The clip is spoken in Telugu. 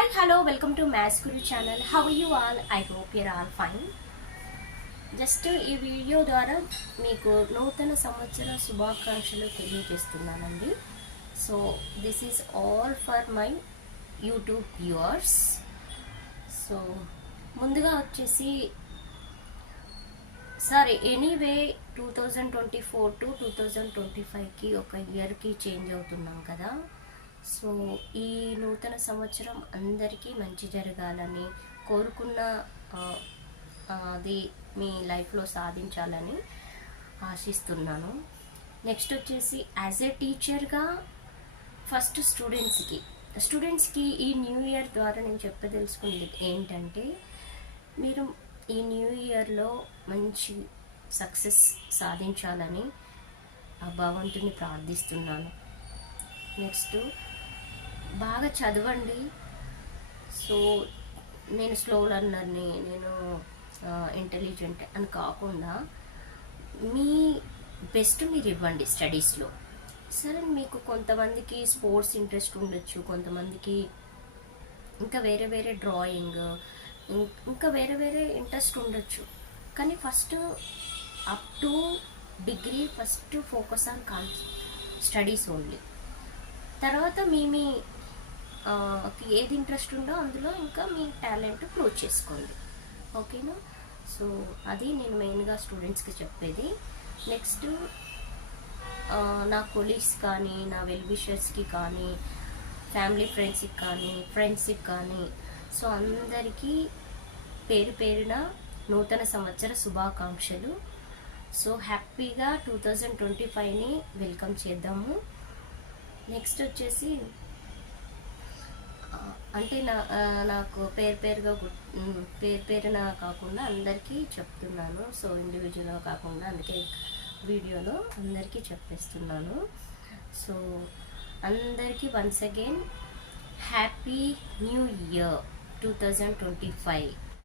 Hi, hello, welcome to Maths Guru channel. How are you all? I hope you're all fine. Just ఈ వీడియో ద్వారా మీకు నూతన సంవత్సర శుభాకాంక్షలు తెలియజేస్తున్నానండి. So this is all for my YouTube viewers. So ముందుగా వచ్చేసి సరే ఎనీవే 2024 టు 2025కి ఒక ఇయర్కి చేంజ్ అవుతున్నాం కదా. సో ఈ నూతన సంవత్సరం అందరికీ మంచి జరగాలని కోరుకున్న అది మీ లైఫ్లో సాధించాలని ఆశిస్తున్నాను. నెక్స్ట్ వచ్చేసి యాజ్ ఏ టీచర్గా ఫస్ట్ స్టూడెంట్స్కి ఈ న్యూ ఇయర్ ద్వారా నేను చెప్పదలుచుకుంది ఏంటంటే, మీరు ఈ న్యూ ఇయర్లో మంచి సక్సెస్ సాధించాలని ఆ భగవంతుని ప్రార్థిస్తున్నాను. నెక్స్ట్ బాగా చదవండి. సో నేను స్లో లర్నర్ని, నేను ఇంటెలిజెంట్ అని కాకుండా మీ బెస్ట్ మీరు ఇవ్వండి స్టడీస్లో. సరే, మీకు కొంతమందికి స్పోర్ట్స్ ఇంట్రెస్ట్ ఉండొచ్చు, కొంతమందికి ఇంకా వేరే వేరే డ్రాయింగ్, ఇంకా వేరే వేరే ఇంట్రెస్ట్ ఉండొచ్చు. కానీ first up to degree first focus on studies only. తర్వాత మీ ఏది ఇంట్రెస్ట్ ఉందో అందులో ఇంకా మీ టాలెంట్ ప్రూవ్ చేసుకోండి. ఓకేనా? సో అది నేను మెయిన్గా స్టూడెంట్స్కి చెప్పేది. నెక్స్ట్ నా కొలీగ్స్ కానీ, నా వెల్ విషర్స్కి కానీ, ఫ్యామిలీ ఫ్రెండ్స్కి కానీ సో అందరికీ పేరు పేరున నూతన సంవత్సర శుభాకాంక్షలు. సో హ్యాపీగా 2025ని వెల్కమ్ చేద్దాము. నెక్స్ట్ వచ్చేసి అంటే నాకు పేరున కాకుండా అందరికీ చెప్తున్నాను. సో ఇండివిజువల్గా కాకుండా అందుకే వీడియోలో అందరికీ చెప్పేస్తున్నాను. సో అందరికీ once again happy new year 2025.